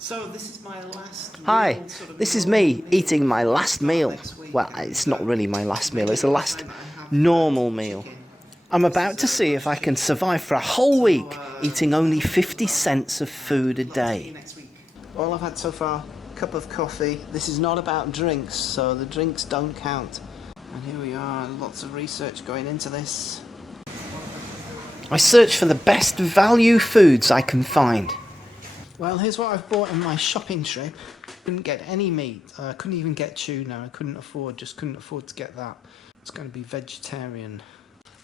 So this is my last Hi, real sort of this is me eating my last meal. Well, it's not really my last meal, it's the last normal meal. I'm about to see if I can survive for a whole week eating only 50 cents of food a day. All I've had so far, cup of coffee. This is not about drinks, so the drinks don't count. And here we are, lots of research going into this. I search for the best value foods I can find. Well, here's what I've bought in my shopping trip. Couldn't get any meat. I couldn't even get tuna. I couldn't afford to get that. It's going to be vegetarian.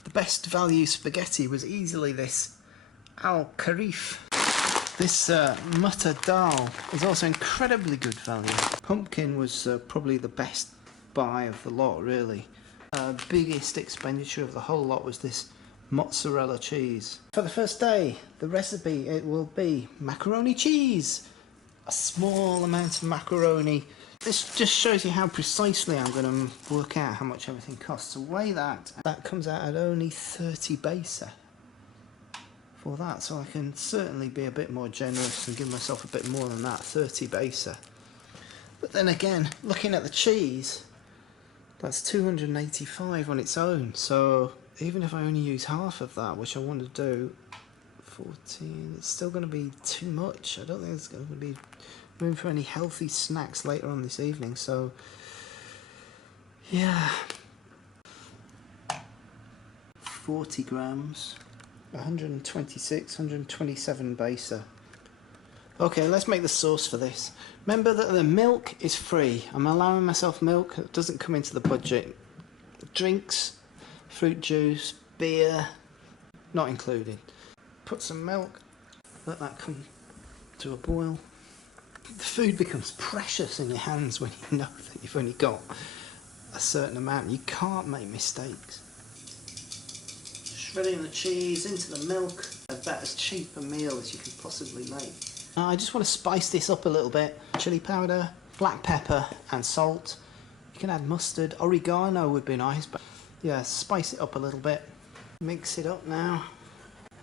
The best value spaghetti was easily this al karif. This mutter dal is also incredibly good value. Pumpkin was probably the best buy of the lot, really. Biggest expenditure of the whole lot was this mozzarella cheese. For the first day, the recipe, it will be macaroni cheese. A small amount of macaroni. This just shows you how precisely I'm going to work out how much everything costs. So weigh that. That comes out at only 30 Pesos for that. So I can certainly be a bit more generous and give myself a bit more than that, 30 Pesos. But then again, looking at the cheese, that's 285 on its own. So even if I only use half of that, which I want to do, 14, it's still going to be too much. I don't think there's going to be room for any healthy snacks later on this evening, so yeah. 40 grams, 126, 127 Pesos. Okay, let's make the sauce for this. Remember that the milk is free. I'm allowing myself milk. It doesn't come into the budget. Drinks, fruit juice, beer, not included. Put some milk, let that come to a boil. The food becomes precious in your hands when you know that you've only got a certain amount. You can't make mistakes. Shredding the cheese into the milk, about as cheap a meal as you can possibly make. Now I just want to spice this up a little bit. Chili powder, black pepper and salt. You can add mustard, oregano would be nice, but yeah, spice it up a little bit. Mix it up now.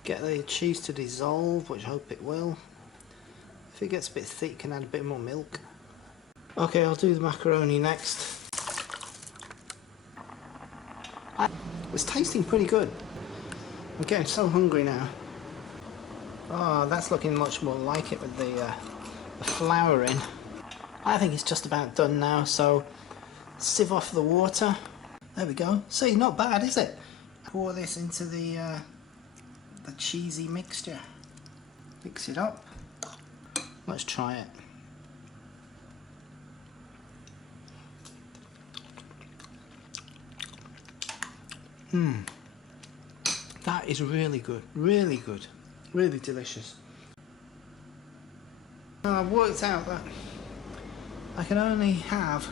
Get the cheese to dissolve, which I hope it will. If it gets a bit thick, you can add a bit more milk. Okay, I'll do the macaroni next. It's tasting pretty good. I'm getting so hungry now. Oh, that's looking much more like it with the flour in. I think it's just about done now, so sieve off the water. There we go. See, not bad, is it? Pour this into the cheesy mixture. Mix it up. Let's try it. That is really good, really good, really delicious. Now I've worked out that I can only have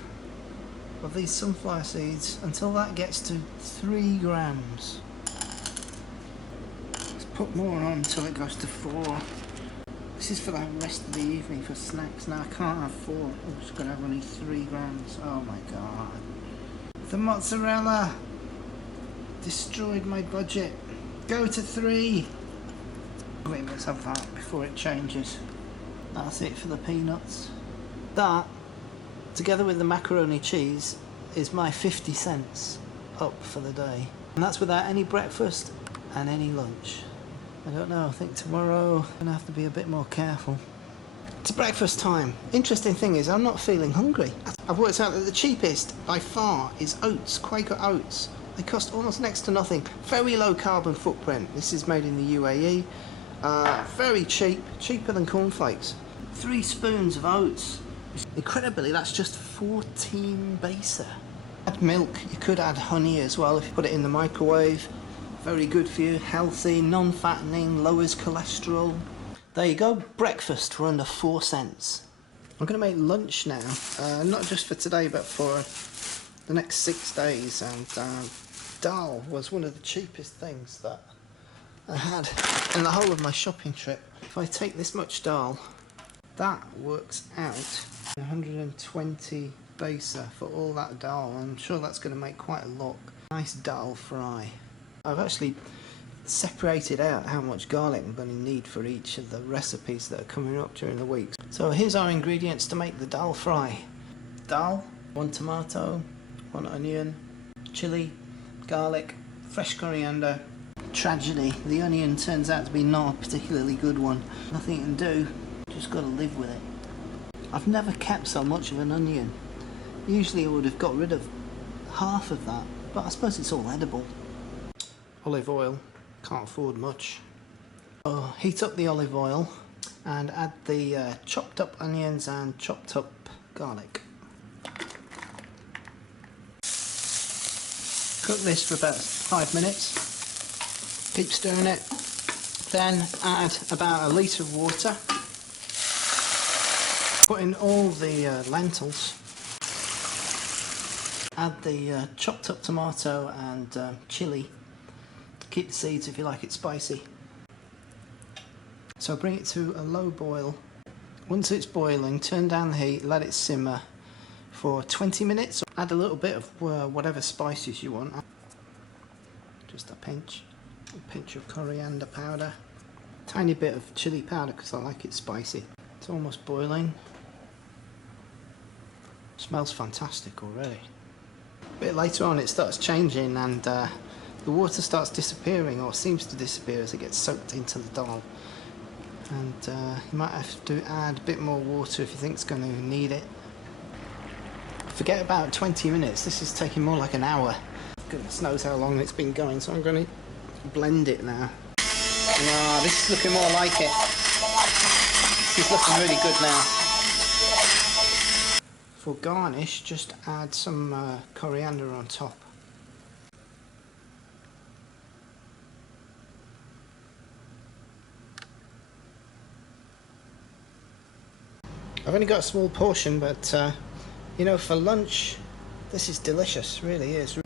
of these sunflower seeds until that gets to 3 grams. Let's put more on until it goes to 4. This is for the rest of the evening for snacks. Now I can't have 4. I'm just going to have only 3 grams. Oh my god. The mozzarella destroyed my budget. Go to 3. Wait, let's have that before it changes. That's it for the peanuts. That, together with the macaroni cheese, is my 50 cents up for the day. And that's without any breakfast and any lunch. I don't know, I think tomorrow I'm gonna have to be a bit more careful. It's breakfast time. Interesting thing is I'm not feeling hungry. I've worked out that the cheapest by far is oats, Quaker oats. They cost almost next to nothing. Very low carbon footprint. This is made in the UAE. Very cheap, cheaper than cornflakes. 3 spoons of oats. Incredibly, that's just 14 Pesos. Add milk. You could add honey as well if you put it in the microwave. Very good for you, healthy, non-fattening, lowers cholesterol. There you go, breakfast for under 4 cents. I'm going to make lunch now, not just for today but for the next 6 days, and dal was one of the cheapest things that I had in the whole of my shopping trip. If I take this much dal, that works out 120 Pesos for all that dal. I'm sure that's going to make quite a lot. Nice dal fry. I've actually separated out how much garlic I'm going to need for each of the recipes that are coming up during the week. So here's our ingredients to make the dal fry. Dal, 1 tomato, 1 onion, chilli, garlic, fresh coriander. Tragedy, the onion turns out to be not a particularly good one. Nothing you can do, just got to live with it. I've never kept so much of an onion. Usually I would have got rid of half of that, but I suppose it's all edible. Olive oil, can't afford much. Oh, heat up the olive oil and add the chopped up onions and chopped up garlic. Cook this for about 5 minutes. Keep stirring it. Then add about 1 litre of water. Put in all the lentils. Add the chopped up tomato and chilli. Keep the seeds if you like it spicy. So bring it to a low boil. Once it's boiling, turn down the heat, let it simmer for 20 minutes. Add a little bit of whatever spices you want. Just a pinch of coriander powder. Tiny bit of chili powder because I like it spicy. It's almost boiling. Smells fantastic already. A bit later on it starts changing and the water starts disappearing, or seems to disappear as it gets soaked into the dal. And you might have to add a bit more water if you think it's going to need it. Forget about 20 minutes, this is taking more like an hour. Goodness knows how long it's been going, so I'm going to blend it now. Ah, this is looking more like it. This is looking really good now. For garnish, just add some coriander on top. I've only got a small portion, but you know, for lunch, this is delicious, really is.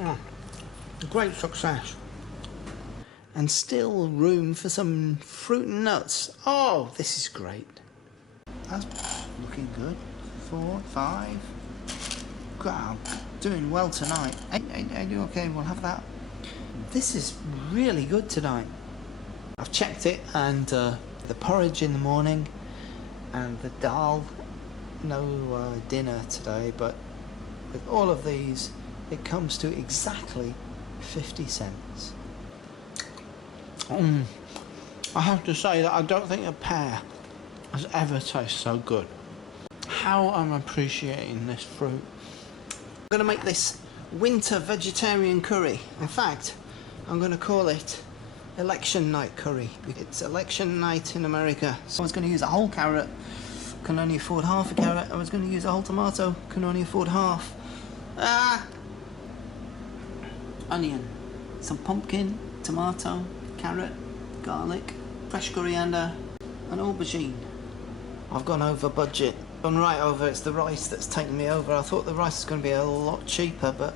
Oh, great success. And still room for some fruit and nuts. Oh, this is great. That's looking good. 4, 5. Wow, doing well tonight. Okay, we'll have that. This is really good tonight. I've checked it, and the porridge in the morning and the dal, no dinner today, but with all of these it comes to exactly 50 cents. I have to say that I don't think a pear has ever tasted so good. How I'm appreciating this fruit. I'm going to make this winter vegetarian curry. In fact, I'm going to call it election night curry. It's election night in America. So I was going to use a whole carrot, can only afford half a carrot. I was going to use a whole tomato, can only afford half. Onion, some pumpkin, tomato, carrot, garlic, fresh coriander, and aubergine. I've gone over budget. Gone right over. It's the rice that's taken me over. I thought the rice was going to be a lot cheaper, but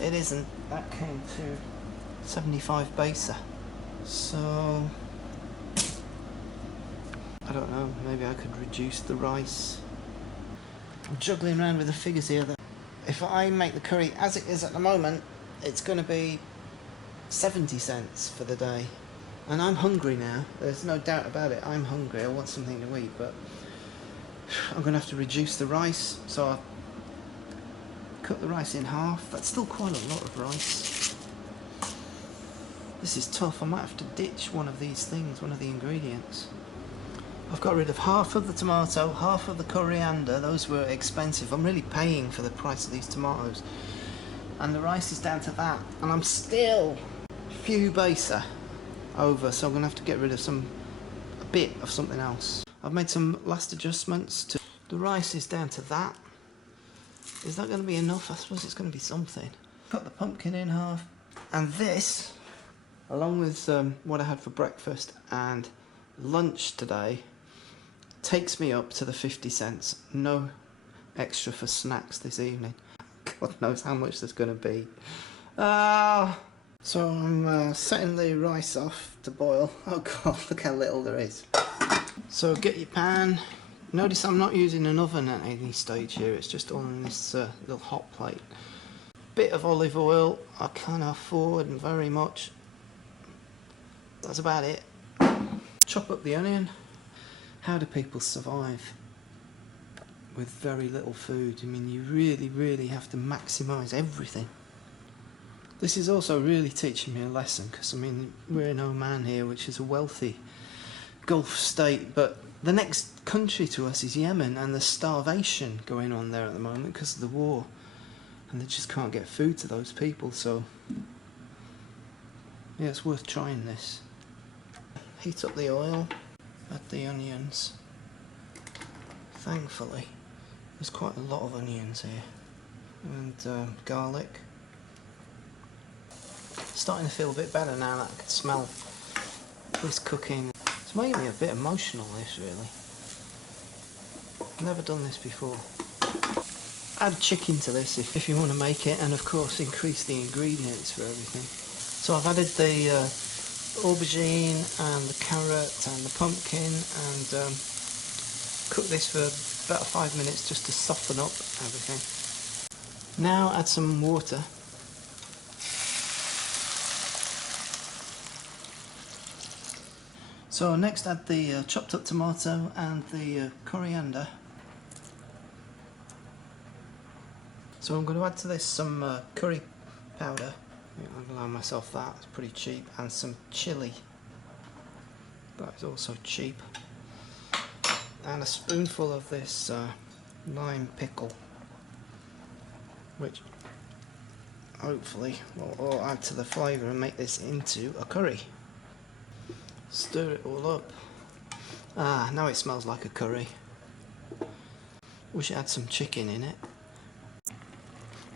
it isn't. That came to 75 Besa. So I don't know, maybe I could reduce the rice. I'm juggling around with the figures here. That if I make the curry as it is at the moment, it's going to be 70 cents for the day. And I'm hungry now, there's no doubt about it. I'm hungry, I want something to eat, but I'm going to have to reduce the rice, so I'll cut the rice in half. That's still quite a lot of rice. This is tough. I might have to ditch one of these things, one of the ingredients. I've got rid of half of the tomato, half of the coriander. Those were expensive. I'm really paying for the price of these tomatoes. And the rice is down to that. And I'm still a few Besa over, so I'm going to have to get rid of a bit of something else. I've made some last adjustments to the rice is down to that. Is that going to be enough? I suppose it's going to be something. Cut the pumpkin in half. And this, along with what I had for breakfast and lunch today, takes me up to the 50 cents. No extra for snacks this evening. God knows how much there's going to be. So I'm setting the rice off to boil. Oh God, look how little there is. So get your pan. Notice I'm not using an oven at any stage here. It's just on this little hot plate. Bit of olive oil. I can't afford very much. that's about it. Chop up the onion. How do people survive with very little food? I mean, you really have to maximise everything. This is also really teaching me a lesson, because I mean, we're in Oman here, which is a wealthy Gulf state, but the next country to us is Yemen, and there's starvation going on there at the moment because of the war, and they just can't get food to those people. So yeah, it's worth trying this. Heat up the oil, add the onions. Thankfully there's quite a lot of onions here, and garlic. Starting to feel a bit better now that I can smell this cooking. It's making me a bit emotional, this, really. I've never done this before. Add chicken to this if you want to make it, and of course increase the ingredients for everything. So I've added the aubergine and the carrot and the pumpkin, and cook this for about 5 minutes just to soften up everything. Now add some water. So next add the chopped up tomato and the coriander. So I'm going to add to this some curry powder. I'll allow myself that, it's pretty cheap, and some chilli. That is also cheap. And a spoonful of this lime pickle, which hopefully will add to the flavour and make this into a curry. Stir it all up. Ah, now it smells like a curry. Wish it had some chicken in it.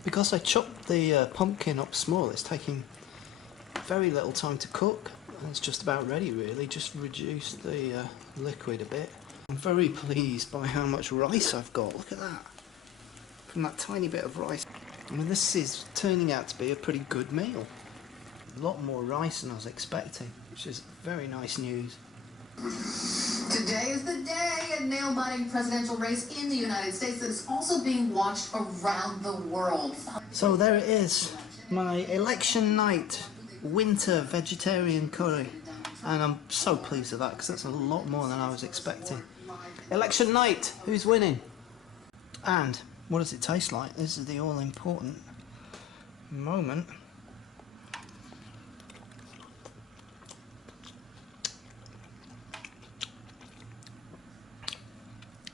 Because I chopped the pumpkin up small, it's taking very little time to cook. And it's just about ready, really. Just reduce the liquid a bit. I'm very pleased by how much rice I've got. Look at that. From that tiny bit of rice. I mean, this is turning out to be a pretty good meal. A lot more rice than I was expecting, which is very nice news. Today is the day, a nail-biting presidential race in the United States that is also being watched around the world. So there it is, my election night winter vegetarian curry, and I'm so pleased with that because that's a lot more than I was expecting. Election night, who's winning? And what does it taste like? This is the all-important moment.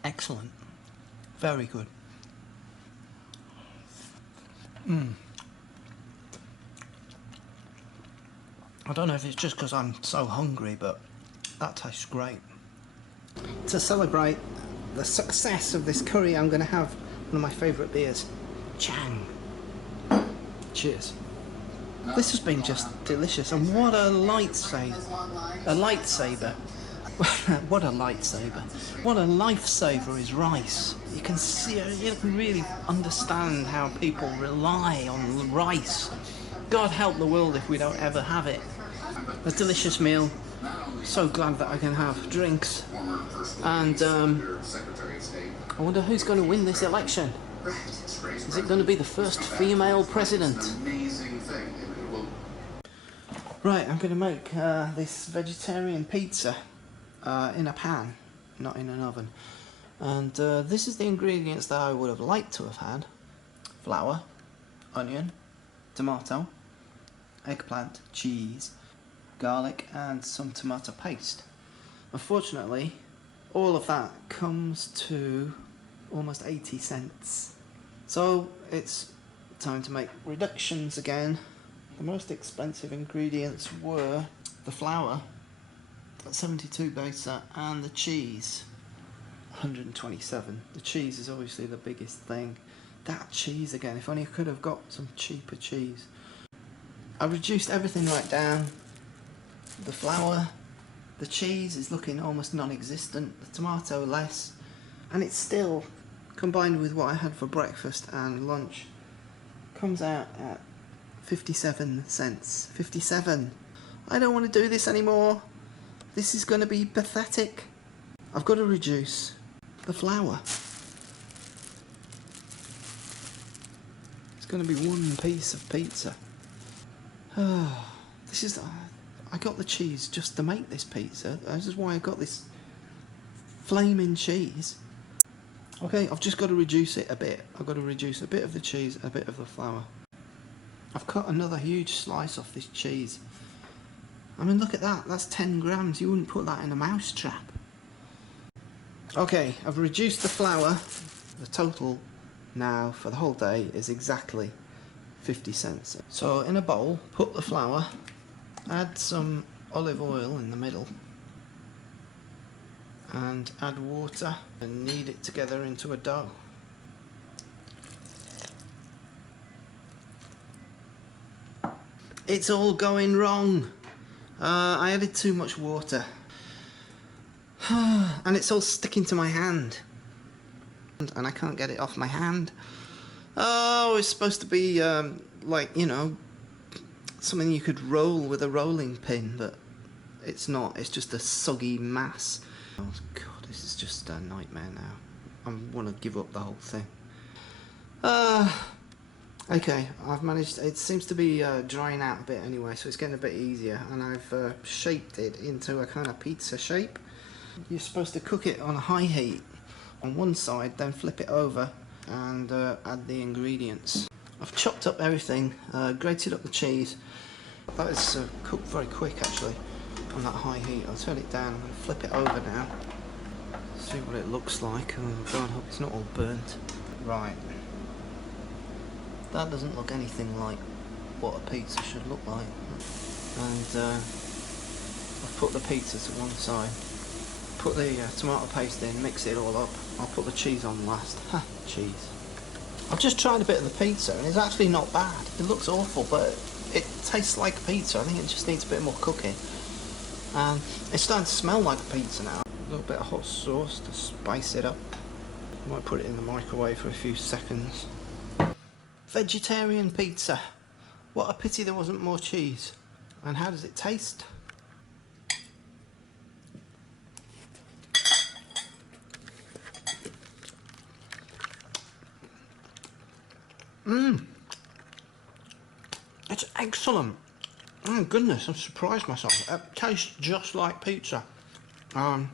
Excellent. Very good. I don't know if it's just because I'm so hungry, but that tastes great. To celebrate the success of this curry, I'm going to have one of my favourite beers, Chang. Cheers. This has been just delicious, and what a lightsaber. A lightsaber. What a lightsaber. What a lifesaver is rice. You can see, you can really understand how people rely on rice. God help the world if we don't ever have it. A delicious meal. So glad that I can have drinks. And I wonder who's going to win this election. Is it going to be the first female president? Right, I'm going to make this vegetarian pizza in a pan, not in an oven. And this is the ingredients that I would have liked to have had. Flour, onion, tomato, eggplant, cheese, garlic, and some tomato paste. Unfortunately, all of that comes to almost 80 cents. So it's time to make reductions again. The most expensive ingredients were the flour at 72 besa and the cheese 127. The cheese is obviously the biggest thing. That cheese again, if only I could have got some cheaper cheese. I reduced everything right down. The flour, the cheese is looking almost non-existent, the tomato less, and it's still, combined with what I had for breakfast and lunch, comes out at 57 cents. 57! I don't want to do this anymore. This is going to be pathetic. I've got to reduce the flour. It's going to be one piece of pizza. This is... I got the cheese just to make this pizza. This is why I got this flaming cheese. Okay, I've just got to reduce it a bit. I've got to reduce a bit of the cheese, a bit of the flour. I've cut another huge slice off this cheese. I mean, look at that. That's 10 grams. You wouldn't put that in a mouse trap. Okay, I've reduced the flour. The total now for the whole day is exactly 50 cents. So in a bowl, put the flour, add some olive oil in the middle, and add water and knead it together into a dough. It's all going wrong. I added too much water. And it's all sticking to my hand. And I can't get it off my hand. Oh, it's supposed to be like, you know, something you could roll with a rolling pin, but it's not. It's just a soggy mass. Oh God, this is just a nightmare now. I want to give up the whole thing. Okay, I've managed. It seems to be drying out a bit anyway, so it's getting a bit easier. And I've shaped it into a kind of pizza shape. You're supposed to cook it on a high heat on one side, then flip it over and add the ingredients. I've chopped up everything, grated up the cheese. That is cooked very quick actually on that high heat. I'll turn it down. I'm going to flip it over now. See what it looks like. Oh God, I hope it's not all burnt. Right. That doesn't look anything like what a pizza should look like. And I've put the pizza to one side. Put the tomato paste in, mix it all up. I'll put the cheese on last. Ha, cheese. I've just tried a bit of the pizza and it's actually not bad. It looks awful, but it tastes like pizza. I think it just needs a bit more cooking. And it's starting to smell like a pizza now. A little bit of hot sauce to spice it up. Might put it in the microwave for a few seconds. Vegetarian pizza. What a pity there wasn't more cheese. And how does it taste? It's excellent. Oh goodness, I'm surprised myself. It tastes just like pizza. A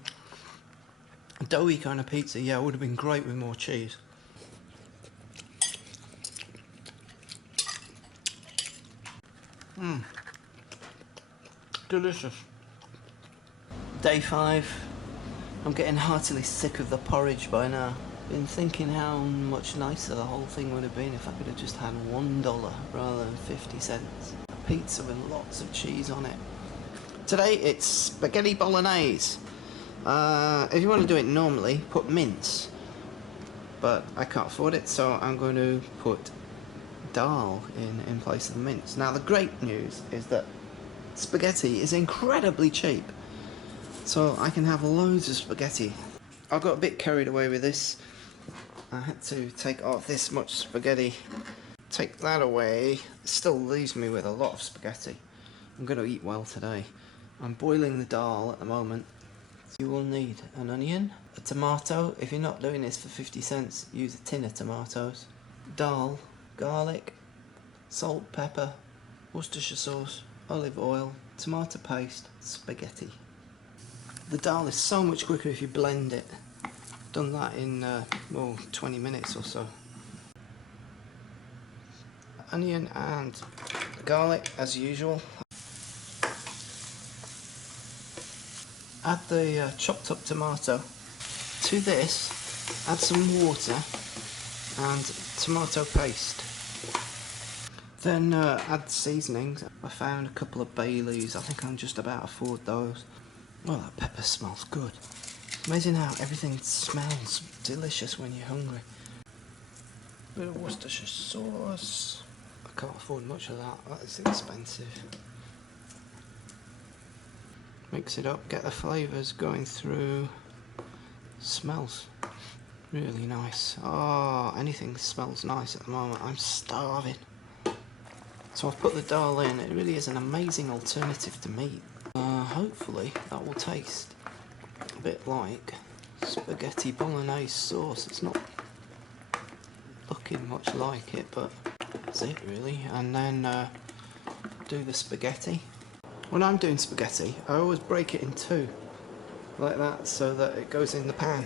doughy kind of pizza, yeah, it would have been great with more cheese. Delicious. Day 5. I'm getting heartily sick of the porridge by now. Been thinking how much nicer the whole thing would have been if I could have just had $1 rather than 50 cents. A pizza with lots of cheese on it. Today it's spaghetti bolognese. If you want to do it normally, put mince. But I can't afford it, so I'm going to put dal in place of the mince. Now the great news is that spaghetti is incredibly cheap. So I can have loads of spaghetti. I got a bit carried away with this. I had to take off this much spaghetti. Take that away. It still leaves me with a lot of spaghetti. I'm going to eat well today. I'm boiling the dal at the moment. You will need an onion, a tomato. If you're not doing this for 50 cents, use a tin of tomatoes. Dal, garlic, salt, pepper, Worcestershire sauce, olive oil, tomato paste, spaghetti. The dal is so much quicker if you blend it. Done that in 20 minutes or so. Onion and garlic as usual. Add the chopped up tomato. To this, add some water and tomato paste. Then add seasonings. I found a couple of bay leaves. I think I can just about afford those. Oh, that pepper smells good. Amazing how everything smells delicious when you're hungry. Bit of Worcestershire sauce. I can't afford much of that. That is expensive. Mix it up, get the flavours going through. Smells really nice. Oh, anything smells nice at the moment. I'm starving. So I've put the dal in. It really is an amazing alternative to meat. Hopefully that will taste a bit like spaghetti bolognese sauce. It's not looking much like it, but that's it really. And then do the spaghetti. When I'm doing spaghetti, I always break it in two, like that, so that it goes in the pan.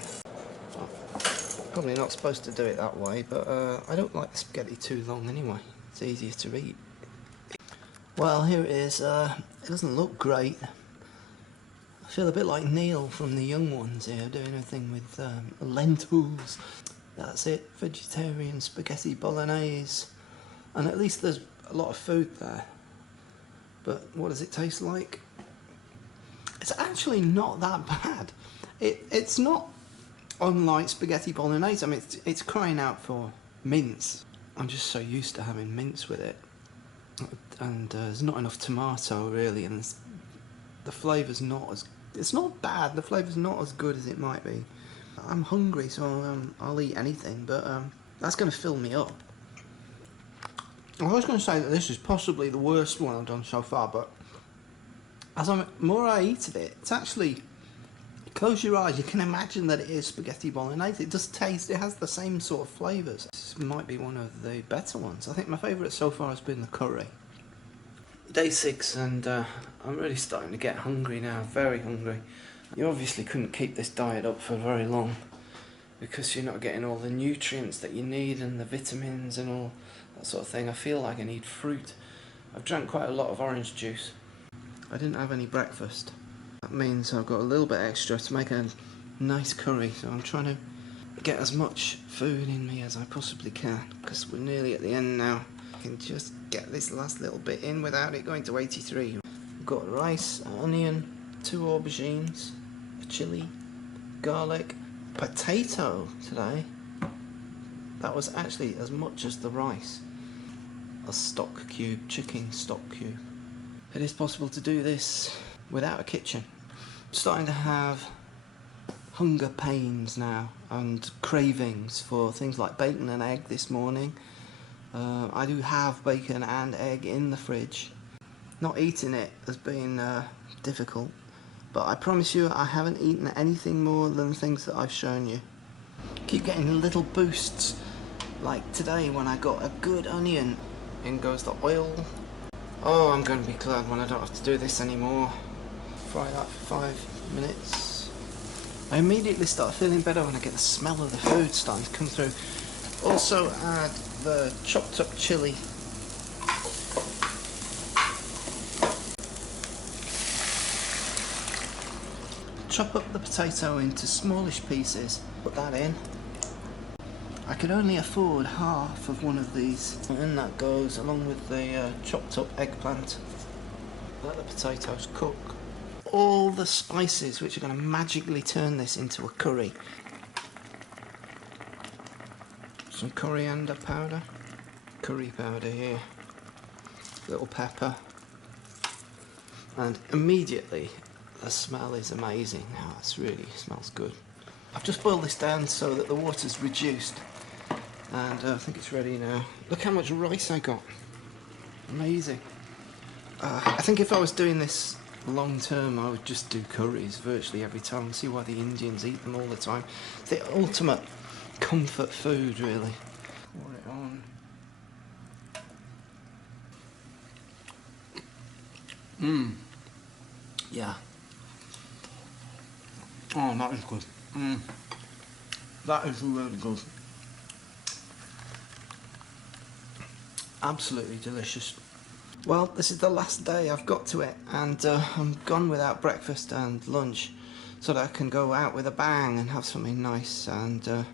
Probably not supposed to do it that way, but I don't like the spaghetti too long anyway. It's easier to eat. Well, here it is. It doesn't look great. I feel a bit like Neil from The Young Ones here, doing a thing with lentils. That's it, vegetarian spaghetti bolognese. And at least there's a lot of food there. But what does it taste like? It's actually not that bad. It's not unlike spaghetti bolognese. I mean, it's crying out for mince. I'm just so used to having mince with it. And there's not enough tomato really, and the flavour's not as... It's not bad, the flavour's not as good as it might be. I'm hungry, so I'll eat anything, but that's going to fill me up. I was going to say that this is possibly the worst one I've done so far, but as more I eat of it, it's actually... Close your eyes, you can imagine that it is spaghetti bolognese. It does taste, it has the same sort of flavours. This might be one of the better ones. I think my favourite so far has been the curry. Day 6, and I'm really starting to get hungry now, very hungry. You obviously couldn't keep this diet up for very long because you're not getting all the nutrients that you need and the vitamins and all that sort of thing. I feel like I need fruit. I've drank quite a lot of orange juice. I didn't have any breakfast. That means I've got a little bit extra to make a nice curry, so I'm trying to get as much food in me as I possibly can because we're nearly at the end now. I can just get this last little bit in without it going to 83. I've got rice, onion, 2 aubergines, a chilli, garlic, potato today. That was actually as much as the rice. A stock cube, chicken stock cube. It is possible to do this without a kitchen. I'm starting to have hunger pains now and cravings for things like bacon and egg this morning. I do have bacon and egg in the fridge. Not eating it has been difficult, but I promise you I haven't eaten anything more than the things that I've shown you. Keep getting little boosts, like today when I got a good onion. In goes the oil. Oh, I'm going to be glad when I don't have to do this anymore. Fry that for 5 minutes. I immediately start feeling better when I get the smell of the food starting to come through. Also add the chopped up chilli. Chop up the potato into smallish pieces, put that in. I could only afford half of one of these, and that goes along with the chopped up eggplant. Let the potatoes cook. All the spices which are going to magically turn this into a curry. Some coriander powder, curry powder here, little pepper, and immediately the smell is amazing now. It really smells good. I've just boiled this down so that the water's reduced, and I think it's ready now. Look how much rice I got. Amazing. I think if I was doing this long term, I would just do curries virtually every time. See why the Indians eat them all the time. It's the ultimate comfort food, really. Pour it on. Yeah. Oh, that is good. That is really good. Absolutely delicious. Well, this is the last day I've got to it, and I'm gone without breakfast and lunch, so that I can go out with a bang and have something nice. And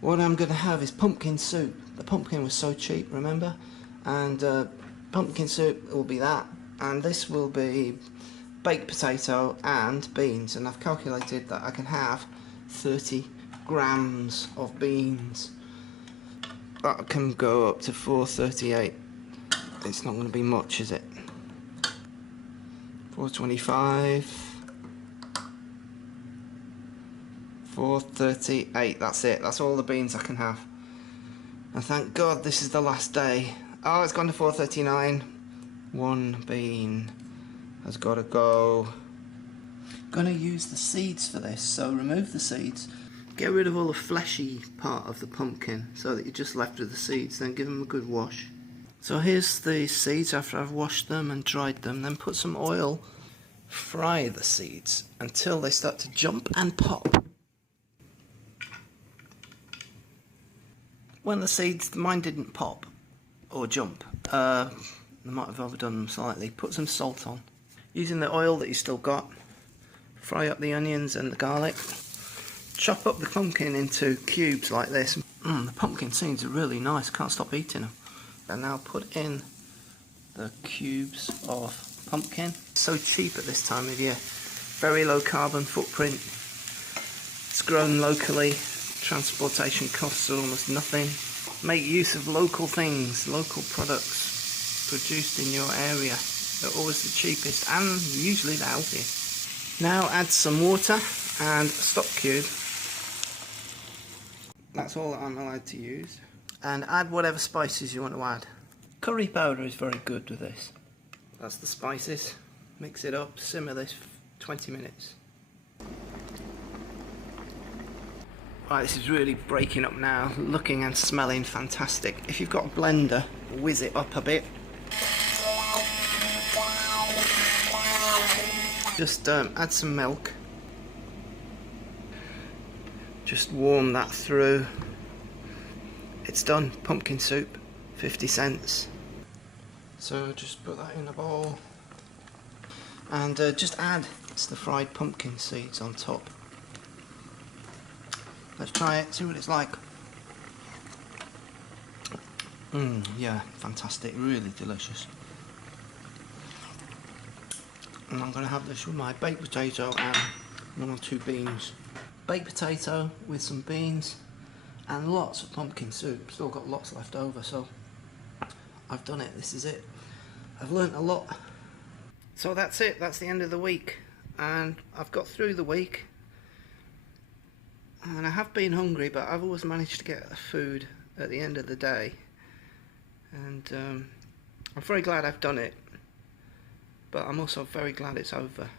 what I'm going to have is pumpkin soup. The pumpkin was so cheap, remember? And pumpkin soup will be that, and this will be baked potato and beans, and I've calculated that I can have 30 grams of beans. That can go up to 438. It's not going to be much, is it? 425, 438, that's it. That's all the beans I can have. And thank God this is the last day. Oh, it's gone to 439. One bean has got to go. I'm going to use the seeds for this, so remove the seeds. Get rid of all the fleshy part of the pumpkin so that you're just left with the seeds, then give them a good wash. So here's the seeds after I've washed them and dried them. Then put some oil, fry the seeds until they start to jump and pop. When the seeds, mine didn't pop or jump. I might have overdone them slightly. Put some salt on. Using the oil that you still got, fry up the onions and the garlic. Chop up the pumpkin into cubes like this. The pumpkin seeds are really nice, can't stop eating them. And now put in the cubes of pumpkin. So cheap at this time of year. Very low carbon footprint. It's grown locally. Transportation costs are almost nothing. Make use of local things, local products produced in your area. They're always the cheapest and usually the healthiest. Now add some water and a stock cube. That's all that I'm allowed to use. And add whatever spices you want to add. Curry powder is very good with this. That's the spices. Mix it up, simmer this for 20 minutes. Right, this is really breaking up now, looking and smelling fantastic. If you've got a blender, whiz it up a bit. Just add some milk. Just warm that through. It's done. Pumpkin soup, 50 cents. So just put that in a bowl. And just add the fried pumpkin seeds on top. Let's try it, see what it's like. Yeah, fantastic, really delicious. And I'm going to have this with my baked potato and 1 or 2 beans. Baked potato with some beans and lots of pumpkin soup. Still got lots left over, so I've done it. This is it. I've learnt a lot. So that's it. That's the end of the week. And I've got through the week. And I have been hungry, but I've always managed to get food at the end of the day. And I'm very glad I've done it. But I'm also very glad it's over.